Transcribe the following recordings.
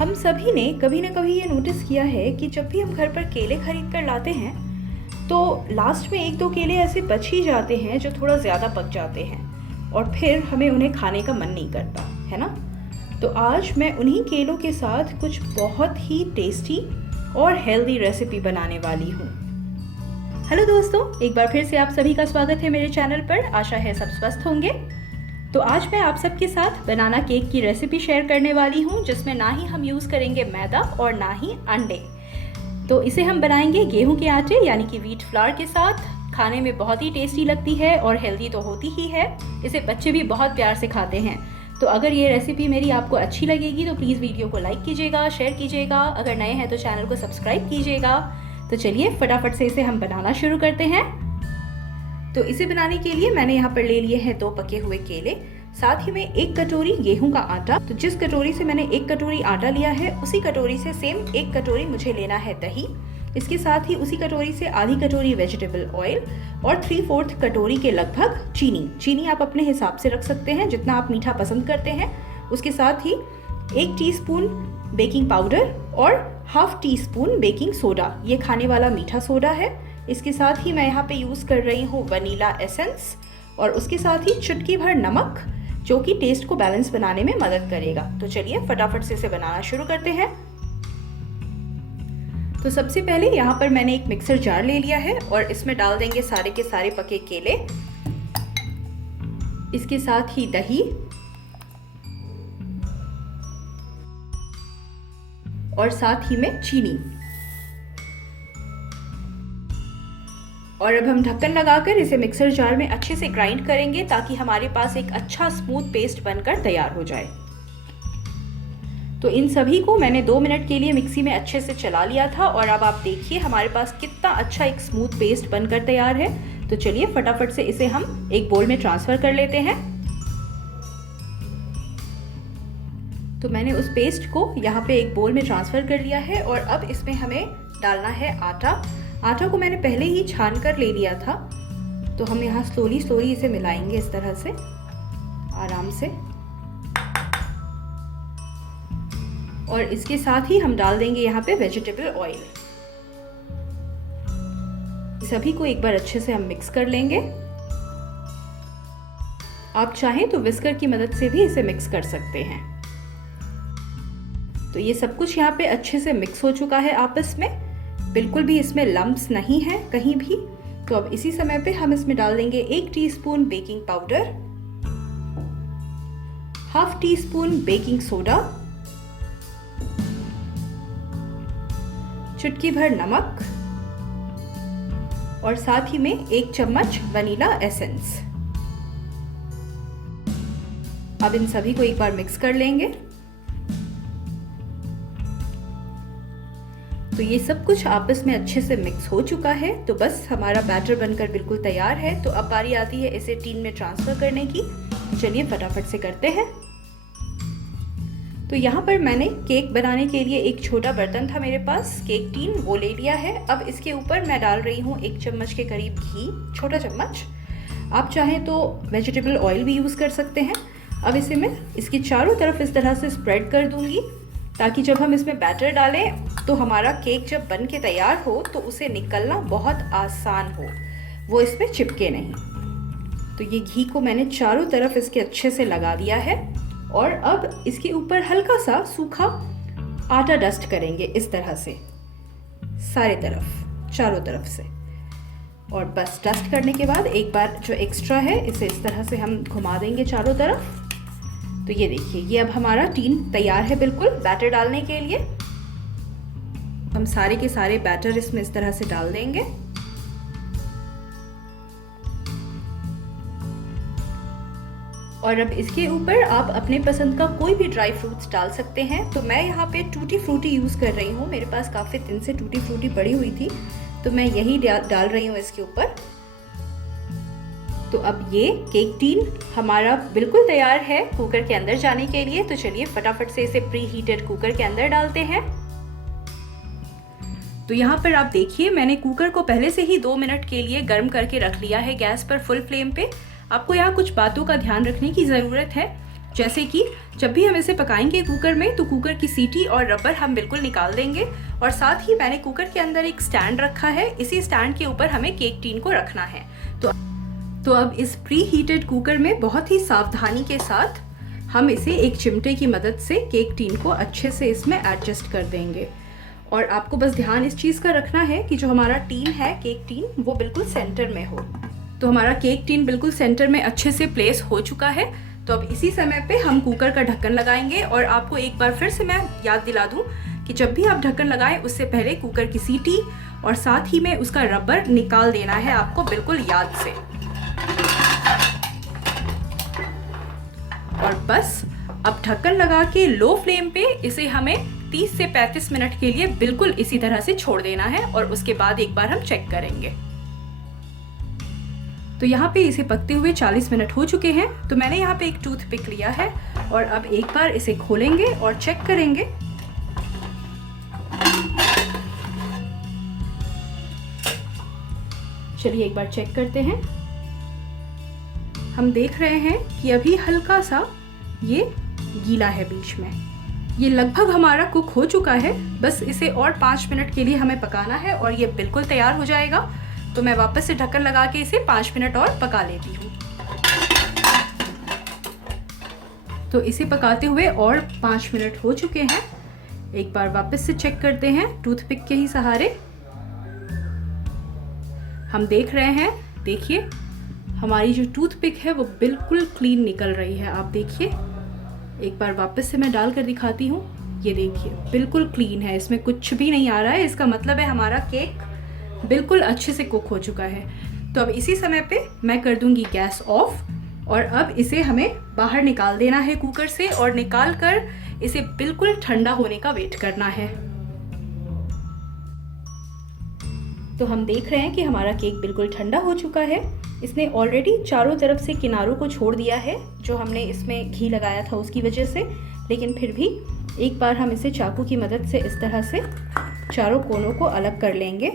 हम सभी ने कभी ना कभी ये नोटिस किया है कि जब भी हम घर पर केले खरीद कर लाते हैं तो लास्ट में एक दो केले ऐसे बच ही जाते हैं जो थोड़ा ज़्यादा पक जाते हैं और फिर हमें उन्हें खाने का मन नहीं करता, है ना। तो आज मैं उन्हीं केलों के साथ कुछ बहुत ही टेस्टी और हेल्दी रेसिपी बनाने वाली हूँ। हेलो दोस्तों, एक बार फिर से आप सभी का स्वागत है मेरे चैनल पर। आशा है सब स्वस्थ होंगे। तो आज मैं आप सबके साथ बनाना केक की रेसिपी शेयर करने वाली हूँ, जिसमें ना ही हम यूज़ करेंगे मैदा और ना ही अंडे। तो इसे हम बनाएंगे गेहूं के आटे यानी कि व्हीट फ्लावर के साथ। खाने में बहुत ही टेस्टी लगती है और हेल्दी तो होती ही है। इसे बच्चे भी बहुत प्यार से खाते हैं। तो अगर ये रेसिपी मेरी आपको अच्छी लगेगी तो प्लीज़ वीडियो को लाइक कीजिएगा, शेयर कीजिएगा। अगर नए हैं तो चैनल को सब्सक्राइब कीजिएगा। तो चलिए फटाफट से इसे हम बनाना शुरू करते हैं। तो इसे बनाने के लिए मैंने यहाँ पर ले लिए हैं 2 पके हुए केले, साथ ही में 1 कटोरी गेहूं का आटा। तो जिस कटोरी से मैंने 1 कटोरी आटा लिया है उसी कटोरी से सेम 1 कटोरी मुझे लेना है दही। इसके साथ ही उसी कटोरी से आधी कटोरी वेजिटेबल ऑयल और 3/4 कटोरी के लगभग चीनी आप अपने हिसाब से रख सकते हैं, जितना आप मीठा पसंद करते हैं। उसके साथ ही 1 टीस्पून बेकिंग पाउडर और 1/2 टीस्पून बेकिंग सोडा, ये खाने वाला मीठा सोडा है। इसके साथ ही मैं यहाँ पे यूज़ कर रही हूँ वनीला एसेंस और उसके साथ ही चुटकी भर नमक, जो कि टेस्ट को बैलेंस बनाने में मदद करेगा। तो चलिए फटाफट से इसे बनाना शुरू करते हैं। तो सबसे पहले यहाँ पर मैंने एक मिक्सर जार ले लिया है और इसमें डाल देंगे सारे के सारे पके केले, इसके साथ ही दही और साथ ही में चीनी। और अब हम ढक्कन लगाकर इसे मिक्सर जार में अच्छे से ग्राइंड करेंगे ताकि हमारे पास एक अच्छा स्मूथ पेस्ट बनकर तैयार हो जाए। तो इन सभी को मैंने 2 मिनट के लिए मिक्सी में अच्छे से चला लिया था और अब आप देखिए हमारे पास कितना अच्छा एक स्मूथ पेस्ट बनकर तैयार है। तो चलिए फटाफट से इसे हम एक बोल में ट्रांसफर कर लेते हैं। तो मैंने उस पेस्ट को यहाँ पे एक बोल में ट्रांसफर कर लिया है और अब इसमें हमें डालना है आटा को मैंने पहले ही छान कर ले लिया था। तो हम यहाँ स्लोली इसे मिलाएंगे इस तरह से आराम से। और इसके साथ ही हम डाल देंगे यहाँ पे वेजिटेबल ऑयल। सभी को एक बार अच्छे से हम मिक्स कर लेंगे। आप चाहें तो विस्कर की मदद से भी इसे मिक्स कर सकते हैं। तो ये सब कुछ यहाँ पे अच्छे से मिक्स हो चुका है आपस में, बिल्कुल भी इसमें लम्प्स नहीं है कहीं भी। तो अब इसी समय पे हम इसमें डाल देंगे 1 teaspoon baking powder, 1/2 teaspoon baking soda, चुटकी भर नमक और साथ ही में 1 चम्मच वनीला एसेंस। अब इन सभी को एक बार मिक्स कर लेंगे। तो ये सब कुछ आपस में अच्छे से मिक्स हो चुका है। तो बस हमारा बैटर बनकर बिल्कुल तैयार है। तो अब बारी आती है इसे टीन में ट्रांसफर करने की। चलिए फटाफट से करते हैं। तो यहाँ पर मैंने केक बनाने के लिए एक छोटा बर्तन था मेरे पास, केक टीन, वो ले लिया है। अब इसके ऊपर मैं डाल रही हूँ 1 चम्मच के करीब घी, छोटा चम्मच। आप चाहें तो वेजिटेबल ऑयल भी यूज़ कर सकते हैं। अब इसे मैं इसकी चारों तरफ इस तरह से स्प्रेड कर दूंगी ताकि जब हम इसमें बैटर डालें तो हमारा केक जब बन के तैयार हो तो उसे निकलना बहुत आसान हो, वो इसमें चिपके नहीं। तो ये घी को मैंने चारों तरफ इसके अच्छे से लगा दिया है और अब इसके ऊपर हल्का सा सूखा आटा डस्ट करेंगे इस तरह से सारे तरफ, चारों तरफ से। और बस डस्ट करने के बाद एक बार जो एक्स्ट्रा है इसे इस तरह से हम घुमा देंगे चारों तरफ। तो ये देखिए, ये अब हमारा टीन तैयार है बिल्कुल बैटर डालने के लिए। हम सारे के सारे बैटर इसमें इस तरह से डाल देंगे। और अब इसके ऊपर आप अपने पसंद का कोई भी ड्राई फ्रूट्स डाल सकते हैं। तो मैं यहाँ पे टूटी फ्रूटी यूज़ कर रही हूँ, मेरे पास काफ़ी दिन से टूटी फ्रूटी पड़ी हुई थी तो मैं यही डाल रही हूँ इसके ऊपर। तो अब ये केक टीन हमारा बिल्कुल तैयार है कुकर के अंदर जाने के लिए। तो चलिए फटाफट से इसे प्री हीटेड कुकर के अंदर डालते हैं। तो यहाँ पर आप देखिए मैंने कुकर को पहले से ही 2 मिनट के लिए गर्म करके रख लिया है गैस पर फुल फ्लेम पे। आपको यहाँ कुछ बातों का ध्यान रखने की ज़रूरत है। जैसे कि जब भी हम इसे पकाएंगे कुकर में तो कुकर की सीटी और रबर हम बिल्कुल निकाल देंगे। और साथ ही मैंने कुकर के अंदर एक स्टैंड रखा है, इसी स्टैंड के ऊपर हमें केक टीन को रखना है। तो अब इस प्री हीटेड कुकर में बहुत ही सावधानी के साथ हम इसे एक चिमटे की मदद से केक टीन को अच्छे से इसमें एडजस्ट कर देंगे। और आपको बस ध्यान इस चीज़ का रखना है कि जो हमारा टीन है, केक टीन, वो बिल्कुल सेंटर में हो। तो हमारा केक टीन बिल्कुल सेंटर में अच्छे से प्लेस हो चुका है। तो अब इसी समय पे हम कुकर का ढक्कन लगाएंगे। और आपको एक बार फिर से मैं याद दिला दूं कि जब भी आप ढक्कन लगाएं उससे पहले कुकर की सीटी और साथ ही में उसका रबर निकाल देना है आपको बिल्कुल याद से। और बस अब ढक्कन लगा के लो फ्लेम पे इसे हमें 30 से 35 मिनट के लिए बिल्कुल इसी तरह से छोड़ देना है। और उसके बाद एक बार हम चेक करेंगे। तो यहाँ पे इसे पकते हुए 40 मिनट हो चुके हैं। तो मैंने यहाँ पे एक टूथपिक लिया है और अब एक बार इसे खोलेंगे और चेक करेंगे। चलिए एक बार चेक करते हैं। हम देख रहे हैं कि अभी हल्का सा ये गीला है बीच में। ये लगभग हमारा कुक हो चुका है। बस इसे और 5 मिनट के लिए हमें पकाना है और ये बिल्कुल तैयार हो जाएगा। तो मैं वापस से ढक्कन लगा के इसे 5 मिनट और पका लेती हूँ। तो इसे पकाते हुए और 5 मिनट हो चुके हैं। एक बार वापस से चेक करते हैं टूथपिक के ही सहारे। हम देख रहे हैं, देखिए हमारी जो टूथपिक है वो बिल्कुल क्लीन निकल रही है। आप देखिए, एक बार वापस से मैं डाल कर दिखाती हूँ। ये देखिए बिल्कुल क्लीन है, इसमें कुछ भी नहीं आ रहा है। इसका मतलब है हमारा केक बिल्कुल अच्छे से कुक हो चुका है। तो अब इसी समय पे मैं कर दूंगी गैस ऑफ और अब इसे हमें बाहर निकाल देना है कुकर से और निकाल कर इसे बिल्कुल ठंडा होने का वेट करना है। तो हम देख रहे हैं कि हमारा केक बिल्कुल ठंडा हो चुका है। इसने ऑलरेडी चारों तरफ से किनारों को छोड़ दिया है, जो हमने इसमें घी लगाया था उसकी वजह से। लेकिन फिर भी एक बार हम इसे चाकू की मदद से इस तरह से चारों कोनों को अलग कर लेंगे।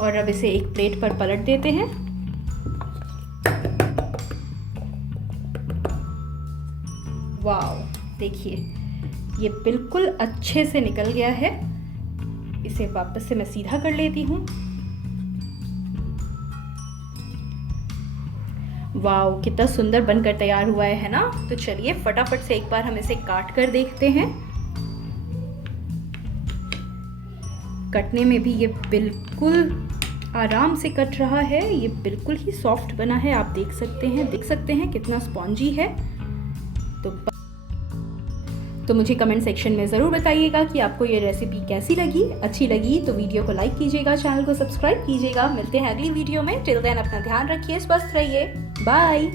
और अब इसे एक प्लेट पर पलट देते हैं। वाव, देखिए ये बिल्कुल अच्छे से निकल गया है। इसे वापस से मैं सीधा कर लेती हूँ। वाव, कितना सुंदर बनकर तैयार हुआ है ना। तो चलिए फटाफट से एक बार हम इसे काट कर देखते हैं। कटने में भी ये बिल्कुल आराम से कट रहा है। ये बिल्कुल ही सॉफ्ट बना है। आप देख सकते हैं कितना स्पॉन्जी है। तो मुझे कमेंट सेक्शन में ज़रूर बताइएगा कि आपको ये रेसिपी कैसी लगी। अच्छी लगी तो वीडियो को लाइक कीजिएगा, चैनल को सब्सक्राइब कीजिएगा। मिलते हैं अगली वीडियो में। टिल देन अपना ध्यान रखिए, स्वस्थ रहिए, बाय।